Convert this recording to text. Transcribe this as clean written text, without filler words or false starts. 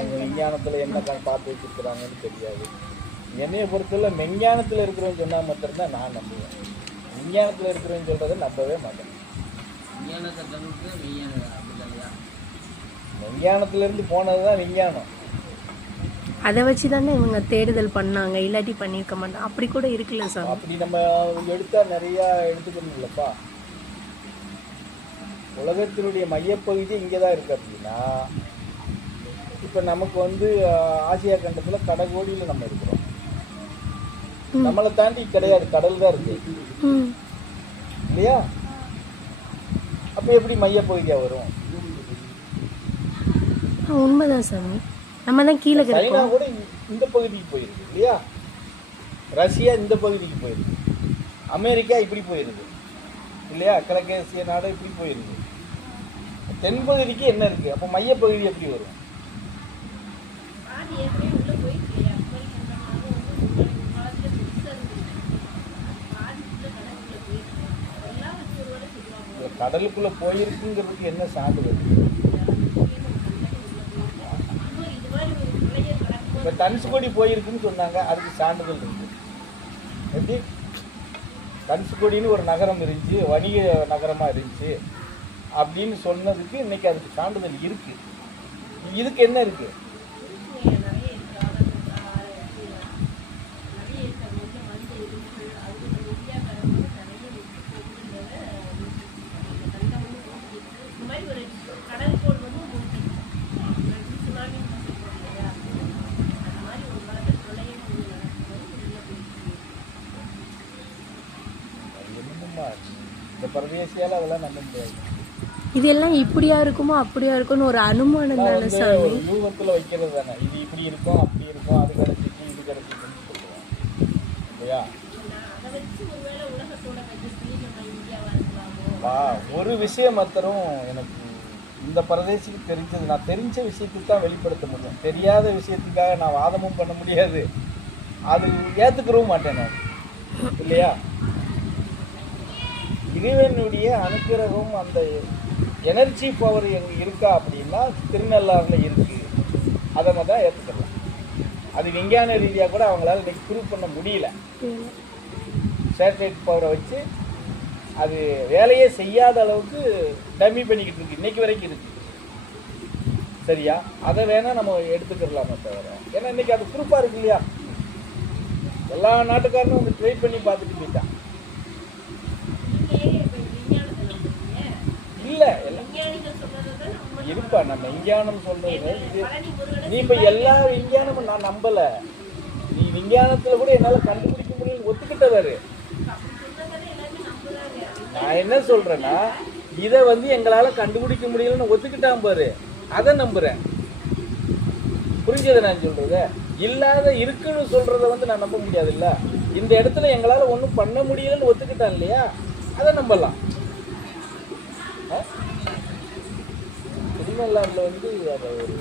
அவங்க விஞ்ஞானத்தில் என்ன பார்த்து வச்சுருக்குறாங்கன்னு தெரியாது. என்னையை பொறுத்தவரை மெஞ்ஞானத்தில் இருக்கிறவங்க சொன்னால் மாத்திரம்தான் நான் நம்புவேன். விஞ்ஞானத்தில் இருக்கிறவங்க சொல்கிறத நம்பவே மாட்டேன். விஞ்ஞானத்திலேருந்து போனது தான் விஞ்ஞானம். அதை வச்சு தானே இவங்க தேடுதல் பண்ணாங்க, இல்லாட்டி பண்ணியிருக்க மாட்டாங்க. அப்படி கூட இருக்குல்ல சார். அப்படி நம்ம எடுத்தால் நிறையா எடுத்துக்கணும் இல்லைப்பா. உலகத்தினுடைய மையப்பகுதி இங்கே தான் இருக்குது அப்படின்னா, இப்போ நமக்கு ஆசியா கண்டத்தில் கடகோடியில் நம்ம இருக்கிறோம். நம்மளை தாண்டி கிடையாது, கடல் தான் இருக்கு இல்லையா? அப்போ எப்படி மையப்பகுதியாக வரும்? உண்மைதான் சாமி. நம்ம தான் கீழே சைனா கூட இந்த பகுதிக்கு போயிருக்கு இல்லையா? ரஷ்யா இந்த பகுதிக்கு போயிருக்கு, அமெரிக்கா இப்படி போயிருக்கு இல்லையா? கிழக்கேசிய நாடு இப்படி போயிருக்கு. தென்பகுதிக்கு என்ன இருக்கு? அப்போ மையப்பகுதி எப்படி வரும்? கடலுக்குள்ள போயிருக்குங்கிறதுக்கு என்ன சான்றிதழ்? இப்போ தனுஷ்கோடி போயிருக்குன்னு சொன்னாங்க, அதுக்கு சான்றிதழ் இருக்கு. எப்படி? தனுஷ்கோடின்னு ஒரு நகரம் இருந்துச்சு, வணிக நகரமாக இருந்துச்சு அப்படின்னு சொன்னதுக்கு இன்னைக்கு அதுக்கு சான்றிதழ் இருக்கு. இதுக்கு என்ன இருக்கு? இந்த பரதேசியால அதெல்லாம் நம்ப முடியாது. இதெல்லாம் இப்படியா இருக்குமோ அப்படியா இருக்கும்னு ஒரு அனுமானம் தானே சாமி. யூகத்தில் வைக்கிறது தானே. இது இப்படி இருக்கும், அப்படி இருக்கும், அது கிடைச்சிட்டு இது கிடைச்சிட்டுன்னு சொல்லுவோம் இல்லையா? ஒரு விஷயம் மாத்திரம் எனக்கு இந்த பரதேசிக்கு தெரிஞ்சது, நான் தெரிஞ்ச விஷயத்துக்கு தான் வெளிப்படுத்த முடியும். தெரியாத விஷயத்துக்காக நான் வாதமும் பண்ண முடியாது, அது ஏற்றுக்கிறவும் மாட்டேன் நான் இல்லையா? இறைவனுடைய அனுக்கிரகம், அந்த எனர்ஜி பவர் எங்கே இருக்கா அப்படின்னா திருநள்ளாறில் இருக்குது. அதை மாதிரி தான் ஏற்றுக்கலாம். அது விஞ்ஞான ரீதியாக கூட அவங்களால இன்னைக்கு ப்ரூவ் பண்ண முடியல. சேட்டலைட் பவரை வச்சு அது வேலையே செய்யாத அளவுக்கு டம்மி பண்ணிக்கிட்டு இருக்கு, இன்னைக்கு வரைக்கும் இருக்குது. சரியா? அதை வேணால் நம்ம எடுத்துக்கிறலாமே தவிர, ஏன்னா இன்னைக்கு அது ப்ரூஃபாக இருக்கு இல்லையா? எல்லா நாட்டுக்காரனும் ட்ரை பண்ணி பார்த்துட்டு போயிட்டான். இல்லை இருப்பா, நம்ம விஞ்ஞானம் சொல்றது நீ இப்போ எல்லா விஞ்ஞானமும் நான் நம்பலை. நீ விஞ்ஞானத்தில் கூட என்னால் கண்டுபிடிக்க முடியும் ஒத்துக்கிட்டதாரு. நான் என்ன சொல்றேன்னா, இதை எங்களால் கண்டுபிடிக்க முடியலன்னு ஒத்துக்கிட்டான் பாரு, அதை நம்புறேன். புரிஞ்சதை நான் சொல்றது? இல்லாத இருக்குன்னு சொல்றத நான் நம்ப முடியாது இல்ல. இந்த இடத்துல எங்களால் ஒன்றும் பண்ண முடியலன்னு ஒத்துக்கிட்டான் இல்லையா, அதை நம்பலாம். திருநள்ளாறில் அதை ஒரு